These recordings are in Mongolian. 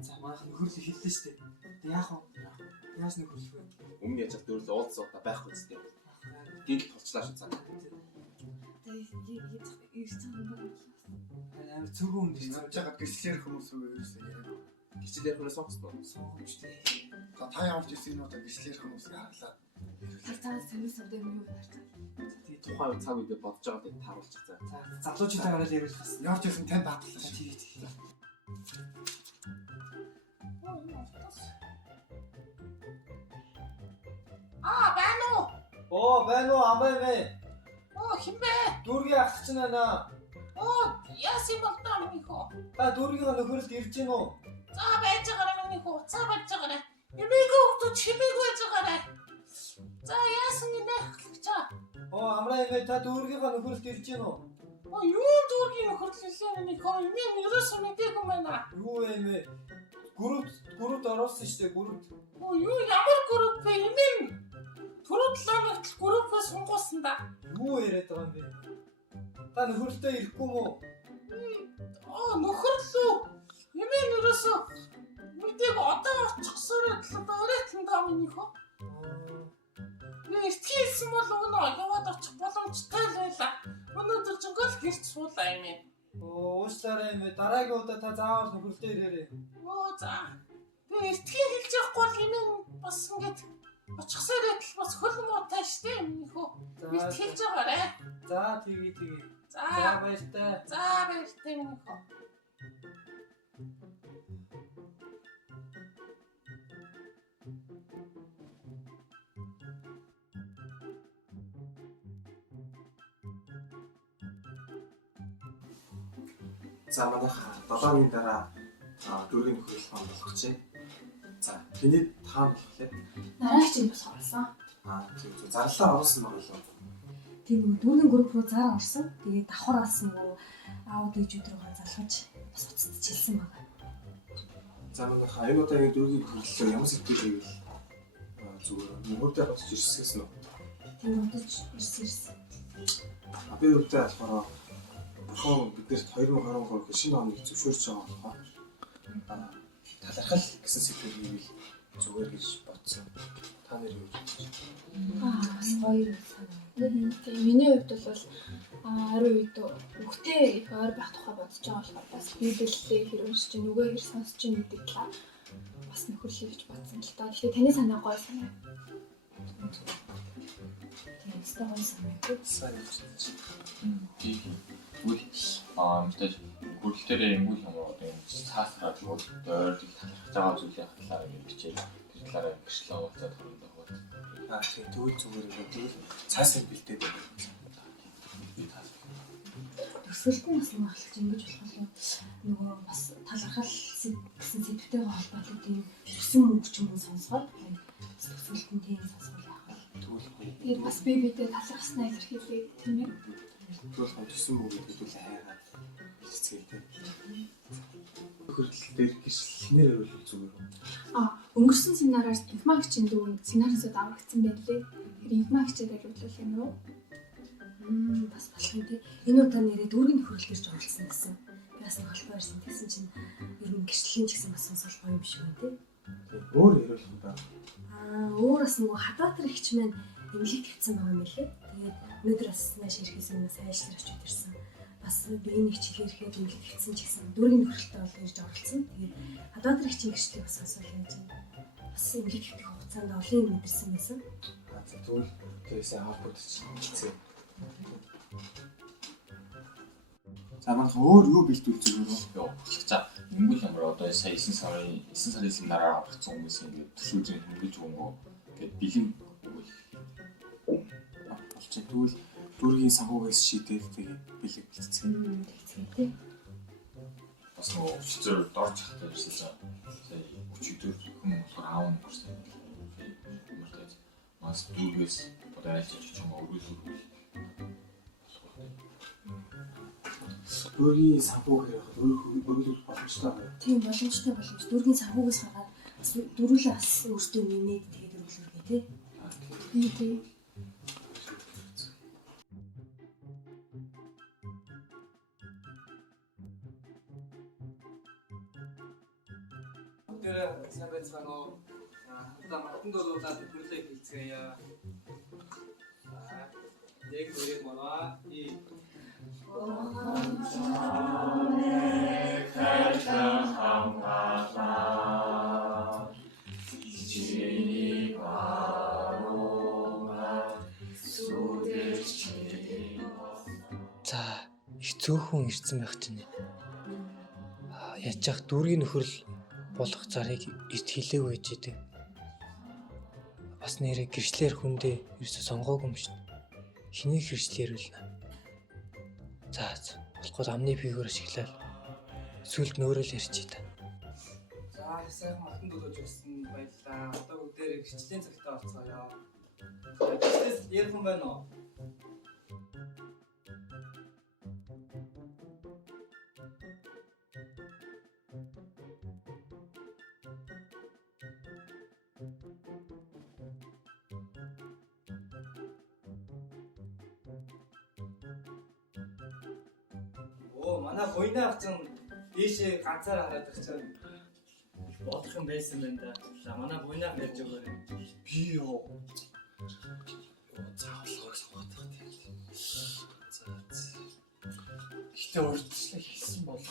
За манайх нөхөрлө хэллээ шүү дээ. Тэг яах вэ? Яаж нөхөрлөх вэ? Өмнө яаж дөрөв уулзаад байх үстэй. Гинт толчлаа шүү цаа. Амар цөөхөн юм шиг Явж байгаа гэрчлэр хүмүүс рүү ерөөсөө яриаг. Гэрчлэр хүмүүс сонгосноо. суугчтэй. Та явж ирсэн нь одоо гэрчлэр хүмүүс хаалаа. Цаас хүмүүс өдөө юм харж байгаа. Тэгээ тухайн цаг үедээ бодож байгаа дэ тааруулчих цаа. За залуучуудаа гараад яриулах бас. Явж ирсэн танд батлаа шүү. Тэгээ. Байна уу? Оо байна уу амбай мэ? Хинбэ? Дүүргийн ах чинь байна. Яасан бол таа минь хөө. Та дүүргийн нөхөрлөлд ирж гин үү? За байж байгаа минь хөө. За байж байгаа. Эмээгөө хөвгөж чимээгөө байж байгаа. За яасан гинэ хахлагчаа. Оо амраа мэ та дүүргийн нөхөрлөлд ирж гин үү? Юу дүүргийн нөхөрлөлөө минь хөө. Эмээ ерөөсөө мэдээгүй байна. Юу вэ мэ? Гүрүүд оруулсан шүү дээ гүрүүд. Юу ямар групп вэ? Эмээ түрүү 7 ногт группээ сунгуулсан да. Юу яриад байгаа юм бэ? Та нөхөрлөлтөө ирэхгүй мүү? Нөхөрлөө. Эмээ ерөөсөө мэдээгүй одоо очихсоор өрөөтэн даа минь хөө. Ихтгэлсэн бол өгнө яваад очих боломжтой л байлаа. Өнөөдөр жингөл гэрч суулаа эмээ. Уучлаарай мэ дараагийн удаа та заавал нөхөрлөлтөө ирээрэй. За. Тэгээ ихтгэл хэлж явахгүй бол эмээ бас ингэж очихсоор байтал бас хөл муутай штэ минь хөө. Ихтгэлж байгаарэ. За тэгээ. За баяртай. За баяртай минь хөө. За манайх 7 өдрийн дараа дүүргийн нөхөрлөл маань болох чинь. За тэний таан болох лээ. Нараач юм бас орсон. Тийм зарлаа оруулсан байгаа лөө. Тийм нөгөө дүүргийн групп руу зар орсон. Тэгээд давхар алсан нөгөө аауд ээжүүд рүүгээ залгаж бас уцтж хэлсэн байгаа. За манайх энэ удаагийн дүүргийн нөхөрлөлөөр ямар сэтгэл хэвэл зүгээр мөнгөтэй босч ирсгээс нь. Тийм удаж ирсэн. Би өвдөө болохоор бурхан биднэрт 2023 шинэ оныг зөвшөөрч байгаа болохоор талархал гэсэн сэтгэл хэвэл зүгээр гэж бодсон. Та нэр юу гэж Бас гоё санаа. Тийм миний хувьд бол ариун үед өгтэй их ойр байх тухай бодож байгаа болохоор бас библиэлээ хэр уншиж нүгэ хэр сонсож мэддэг талаа бас нөхөрлөе гэж бодсон л доо. Тэгэхээр таны санаа гоё санаа. Тийм гоё санаа. сайн гэж Тэгвэл мэдээж хөрөлтөрөө ингүүл юм одоо юм цаасраад бол дойрд талархаж байгаа зүйлийн талаар юм бичээд тэр талаараа гэрчлэн уулзаад хөрөндөө хууд. тийм тэгвэл зүгээр тэгвэл цаасан бэлдээд байна. Төсөлтөн бас нэг ахалж ингэж болох нь нөгөө бас талархал гэсэн сэдвтэйгээ холбоотой тийм шүрсэн мөнгө ч юм уу сонсгоод төсөлтөн тийм сонсгол яах вэ? Тэгээд бас би бидээ талархснаа илэрхийлээ тийм ээ. Тэгвэл хөдөлсөн мөнгө гэдэгт хайгаад хэцгээтэй. Хөрөлтөл дээр гэрчлэнээр өрөөл зүгээр. Өнгөрсөн семинараар информагчийн дүүн семинарсууд аврагдсан байлээ. Тэр информагчээр ариулвал юм уу? Бас болох юм тий. Энэ удаа нэрээ дүүргийн нөхөрлөлт ирж оролцсон гэсэн. Би бас нэг холбоо ирсэн. Тэгсэн чинь ер нь гэрчлэлийн ч гэсэн бас сонсол гоё юм шиг байна тий. Өөр ярих юм байна. Өөр бас нөгөө хадватар ихч маань эмнэлэг тавьсан байгаа юм лээ. Тэгээд өнөөдөр бас нааш ирэхээс өмнө сайн ажиллаж очиж ирсэн. Бас би энэ хичээл ирэхэд эмнэлэг тавьсан ч гэсэн дүүргийн нөхөрлөлтөд бол ирж оролцсон. Тэгээд хадватар ихчийн гэрчлэлийг бас сонсол яаж юм. Бас эмнэлэг тавьдаг хугацаанд олон юм мэдэрсэн байсан. Тэгвэл тэрээсээ холбогдож хэлцээ. За манайх өөр юу бэлдүүл зүгээр үү? Йоо, за ингүүл ямар одоо сая 9 сарын семинараар аврагдсан хүмүүс ингээд төсвөрийн хөнгөж өгөнгөө гээд бэлэн болчих. Тэгвэл дүүргийн санхугаас шийдээд тэгээд бэлэг бэлдсэн. Тий. бас нөгөө өчтөр дорж хахтай ирсэн сая өчигдөр хүн болохоор аав нь гэсэн юм байна. Мас дүүгээс одоо айлч ч юм уу өргөл Дүүргийн санхуг хэрэг өргөлөх боломжтой байна. Тийм боломжтой боломж. Дүүргийн санхугаас хараад дөрвөлээ бас өөртөө нэмээд тэгээд өргөлөөргөө тий. Тийм. бүгдээрээ сайн байцгаана уу? За одоо матан дуулаад хөрлөө хийцгээе. За нэг үрийг моноо. За их цөөхөн ирсэн байх чинь. Яаж яах дүүргийн нөхөрл болох зарыг эрт хилээгүй гэж идэв. Бас нэрээ гэрчлэр хүндээ ерөөсө сонгоогүй юм шин. Хэнийг гэрчлэр үлнэ. За болохгүй амны фигюр ашиглаад сүлд нөөрөл ярьчих та. За сайхан матан дуулаж өгсөн баярлалаа. Одоо бүгдээрээ гэрчлийн цагтаа орцгоё. Гэрчлээс ярих юм байна уу? Оо манай буйнаа авсан дээшээ ганцаар хараад их чинь бодох юм байсан байна да. За манай буйнаа ярьж өгөөрэй. Би ёо. Заавал сонгоод тах тийм. За. Гэтэ урьдчилаа хийсэн бол.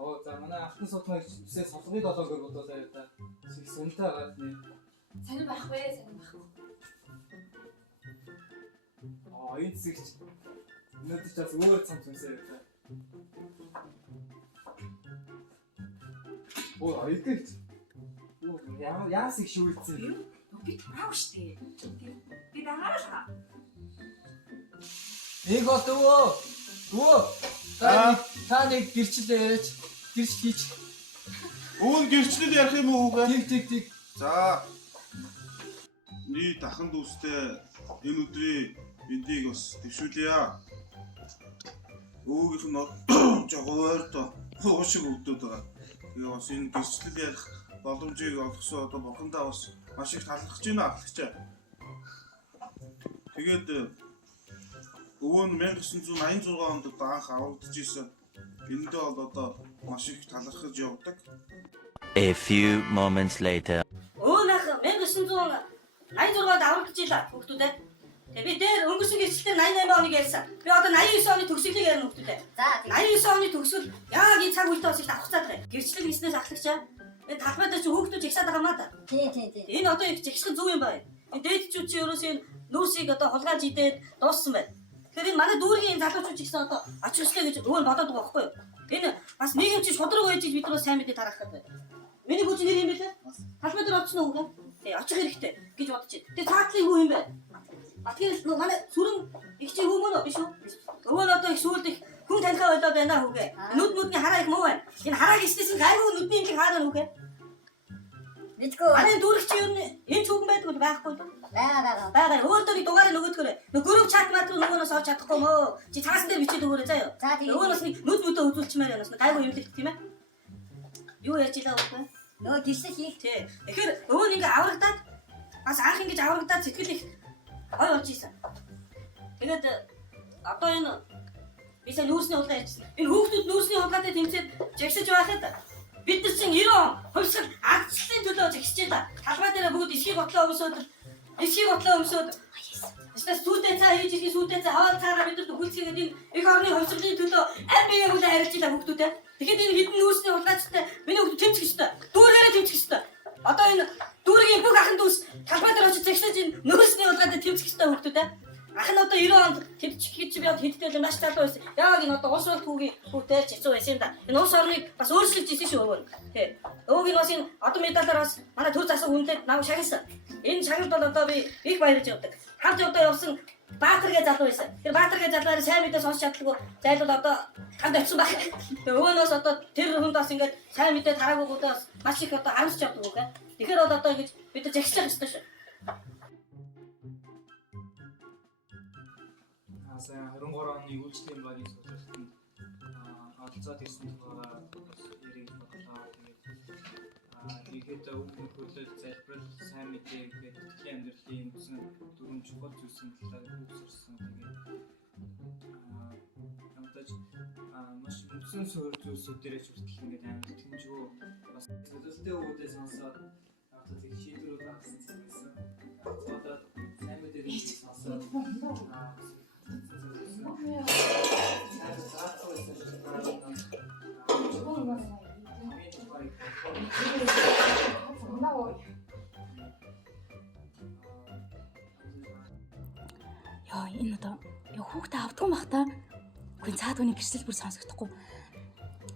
Оо за манай алтан судалгааг бисээ солонгын долоогоор бодуулаа да. Их сүнтэй агаад нэ. Сайн байхгүй, сайн байхгүй. Энэ зэгч өнөөдөр ч бас өөр цамц үнсээ да. Оо айдэгч. Оо яас их шүүцсэн. Би таав штэ. Би дагаалаа. Нэг бол өвөө. Та нэг гэрчлээч. Гэрч хийч. Өвөн гэрчлэл ярих юм уу үгүй? Тэг. За. Ни дахан дүүстэй энэ өдрийн эндийг бас дэвшүүлье. Өвгийнх нь жоо ойртоо уушиг өгдөөд байгаа. Тэгээ бас энэ гэрчлэл ярих боломжийг олгосон одоо бурхандаа бас маш их талархаж байна ахлагчаа. Тэгээд өвөө нь 1986 онд анх аврагдж исэн. Эндээ бол одоо маш их талархаж явдаг. A few moments later. Өөнөх 1986-д аврагдж илаа хүүхдүүдээ. Тэгээ би дээр өнгөрсөн гэрчлэлээр 88 оныг ярьсан. Би одоо 89 оны төгсгөлийг ярина хүүхдүүдээ. За 89 оны төгсгөл яг энэ цаг үедээ бас их давхцаад байна. Гэрчлэл хийснээс ахлагчаа. Энэ талбайдаа чи хүүхдүүд жигсаад байгаа маа да. Тийм. Энэ одоо их жигсэх зүг юм байна. Энэ дээдчүүд чи ерөөсөө энэ нүүрсийг одоо хулгайж идээд дууссан байна. Тэгэхээр энэ манай дүүргийн залуучууд ч гэсэн одоо ач хүслээ гэж өвөө бодоод байгаа байхгүй юу? Энэ бас нийгэм чи шудраг байж бид нар сайн мэдээ тарахад байна. Миний хүч нэр юм бэлээ. Талбай дээр очихно уу гэх? Тий, очих хэрэгтэй гэж бодож байна. Тэгээ цаатлын хүү юм байна. Тэгэхээр манай сүрэн их чи хүү мөн үү биш үү? Өвөө нь одоо их сүулт их хүн танихаа болоод байна хүүгээ. Нүдний хараа их муу байна. Энэ харааг ичсэн гайгүй нүдний юм хаараа хүүгээ. Мэдгүй. Манай дүүрэг чи юу энэ цүгэн байдаг уу байхгүй юу? Бага. Өөртөө дугаараа нөгөөдгөрөө. Нөгөө чат мат нөгөөс олж чадахгүй мөө. Чи цаасан дээр бичээд өгөөрэй заяа. Нөгөө нас нүд мүдөө үзүүлчмээр байна. Гайгүй юм дэх тийм ээ. Юу ярьж байгаа вэ? Нөгөө гэрчлэл хийх. Тий. Тэгэхээр өвөө нь ингээ аврагдаад бас анх ингэж аврагдаад сэтгэл их гой болж ийсэн. Тэгээд одоо энэ бисаа нүүрсний худлаа ярьжсэн. Энэ хүүхдүүд нүүрсний худлаатай тэмцээд жагсаж байхад бид нар чинь 90 он хувьсгал ардчлалын төлөө жагсаж байгаа. Талбай дээр бүгд эсхийг ботлоо өмсөд Эсвэл сүйдээ цаа хийж ирэх сүйдээ цаа хоол цаараа бид нар хүлцгээд энэ их орны хувьсгалын төлөө аль биеэ хүлээ харилж илаа хүүхдүүдээ. Тэгэхэд энэ хідэн нүүрсний худлаачтай миний хүүхд тэмцэх ёстой. Дүүргээрээ тэмцэх ёстой. Одоо энэ дүүргийн бүх ахын дүүс талбай дээр очиж зэгсэж энэ нүүрсний худлаатай тэмцэх ёстой хүүхдүүдээ. Ах нь одоо 90 онд тэмцэх гэж би одоо хэдтэй маш талуу байсан. Яг энэ одоо улс орны хүүгийн хүүтэй хэцүү байсан юм да. Энэ улс орныг бас өөрчлөж ийсэн шүү өвөө. Тэ. Өвгийн бас энэ одоо медалаар бас манай төр засаг үнэлээд нам шагнасан. Энэ шагналд бол одоо би их баярлж явдаг. Хамт одоо явсан Баатаргээ залуу байсан. Тэр Баатаргээ залуугаар сайн мэдээ сонсч чадлаггүй. Зайлвал одоо хамт авсан байх. Тэгээ өвөнөөс одоо тэр хүнд бас ингээд сайн мэдээ тараагүйгуудаас маш их одоо харамсч явдаг үг. Тэгэхээр бол одоо ингэж бид нар жагсах ёстой шүү. Сайн 23 оны үйлчлэлийн багийн судалгаанд олцоод ирсэн тухайга яриг бодлоо. Тэгээд өмнө хөрлөл залбирал сайн мэдээ гэдэг амьдралын үсэн дөрвөн чухал зүйлсийн талаар хүүсэрсэн. Тэгээд өгсөн зүйлсүүдээрээ ч хүртэл ингээд амар тэмжүү бас зөвлөлтөө өгөөдөө сонсоод одоо тэг шийдвэрүүд гаргасан зүйл байсан. Одоо сайн мэдээ сонсоод Яа энэ одоо хүүхдээ авдгүй мах та. Үгүй цаад үний гэрсэл бүр сонсогдохгүй.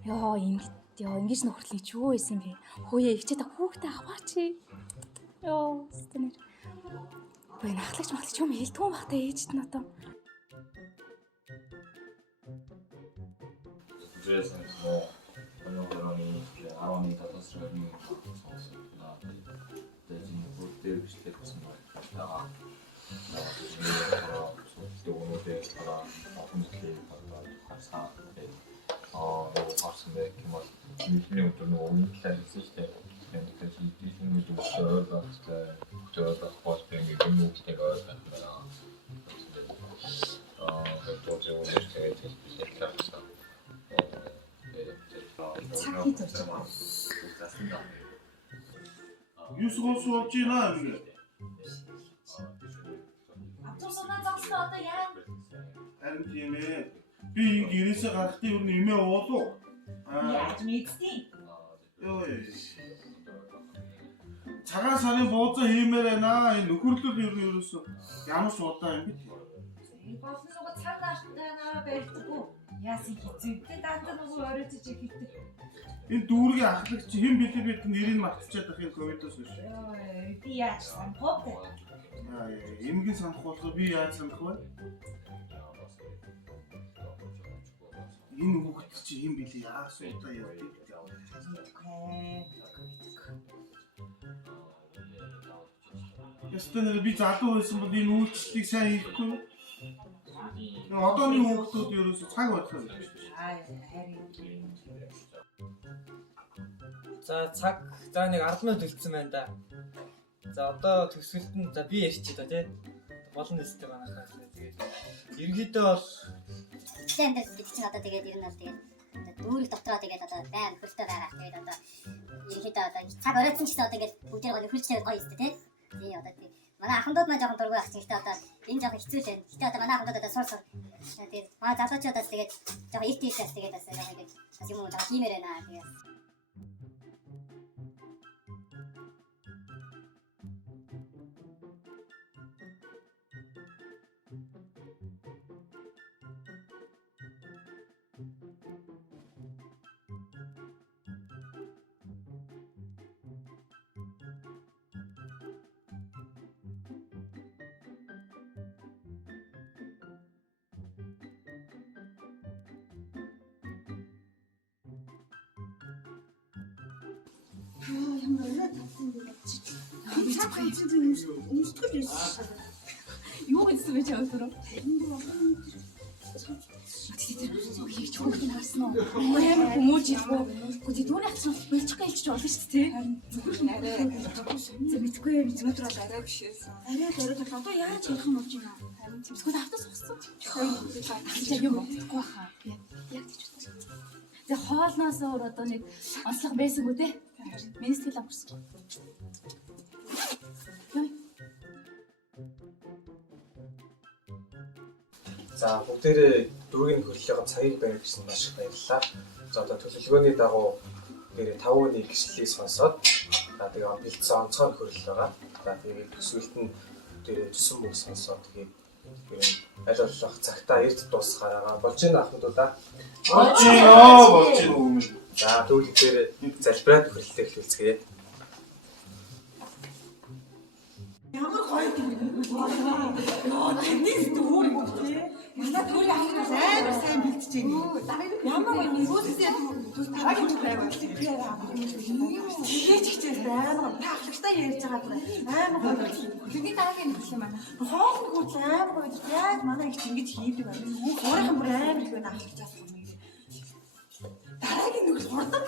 Ингэж нөхөрлөй ч юу байсан бэ? Хөөе ичээ та хүүхдээ аваач. Стэнэр. Үгүй нахлагч махлагч юм хэлдгүй мах та ээжт нь одоо. 그래서 뭐 번역으로는 아원이 다섯스러운 선수나 대신 그때 비슷해 무슨 말 하다가 나와서 또 오늘에 para 어떻게 받아 가사 봤는데 뭐 미신이 좀 오는 기다릴 수 있대. 그러니까 이 미신도 저가 버스뱅이 너무 기대가 된다. 또 이제 오늘 제가 제시했다. Цаг хийж урж байгаа. Юусгоо сууж ийна ингэ. Автобусаа зогсоо одоо яа? Харин тийм ээ. Би энэ гэрээсээ гарахтаа юу нэмээ уулуу. Яаж мэдтий? Цагаан сарын бууцаа хиймээр байна. Энэ нөхөрлөл ерөөсөө ямар ч удаа юм бэ? Болсон нөгөө цаг нааштай наа байлгүй. Яасан хэцүүтэй дандаа нөгөө оройтож ихтэй. Энэ дүүргийн ахлагч хэн бэлээ бид нэрийг мартчихад байх юм ковидоос биш. Би яаж санахав? Эмгэн санах болоо би яаж санах вэ? Энэ хүүхэд чи хэн бэлээ яасан удаа явдаг. Ястэнэр би залуу байсан бол энэ үйлчлэлийг сайн хийхгүй. Одооны хүүхдүүд ерөөсөө цаг бодох юм. За цаг за нэг 10 минут үлдсэн байна да. За одоо төгсгөлд нь за би ярьчих та тий. Болон дэстэй банахаа тэгээд ерөнхийдөө бол тендер гэдэг чинь одоо тэгээд ер нь бол тэгээд дүүрэг дотроо тэгээд одоо байн хөлтөө байгаа. Тэгээд одоо ерөнхийдөө одоо цаг оройтсон ч гэсэн одоо ингээд бүгдээ гоё хөлчтэй гоё өстэй тий. Тий одоо тэгээд манай ахмадууд маань жоохон дургүй ахчих. Гэтэ одоо энэ жоохон хэцүү л байна. Гэтэ одоо манай ахмадууд одоо сур. Тэгээд манай залуучуудаас тэгээд жоохон их тийшээс тэгээд бас ингээд бас юм уу жоохон хиймээр байна. Тэгээд Юу гэсэн бэ чам түрүү? Хийж хөөг нь харсан уу? Амар хүмүүж ийгөө. Гэхдээ дүүрээ хацсан болчих гэлж болно шүү дээ. Мэдгүй би өнөөдөр бол арай бишээсэн. Арай одоо яаж ярих юм болж байна? Харин тэгвэл автос ухсан. Хаа юм бодохгүй хаа. Яг тийч үү. За хоолноос өөр одоо нэг онцлог байсан үү те? Миний сэтгэл амарсан. За бүгдээрээ дүүргийн нөхөрлөлийн цагийг барих гэсэн маш их баярлалаа. За одоо төлөвлөгөөний дагуу дээрээ 5 хүний гэрчлэлийг сонсоод тэгээ бэлдсэн онцгой нөхөрлөл байгаа. За тэгээд төсвөлт нь дээрээ төсөн мөг сонсоод тэгээд аль болох цагтаа эрт дуусгаараа болж байна ахмадуудаа. Болж байна. За дүүрэг дээр залбираад нөхөрлөлөө эхлүүлцгээе. Ямар гоё юм бэ? Тэний дүүрэг үү? Манай дүүрэг ахнаас амар сайн бэлтжээ. Ямар гоё нэгөөсөө дараагийн дүүрэг байгаад тэгээд ихтэй амар тахлагтай ярьж байгаа амар гоё. Тэний дараагийн нөхөл маань хоолны хөдөл амар гоё. Яг манай их ингэж хийдэг байна. Өөрийнх нь амар их байна ахлагчаас юм. Дараагийн нөхөл хурдан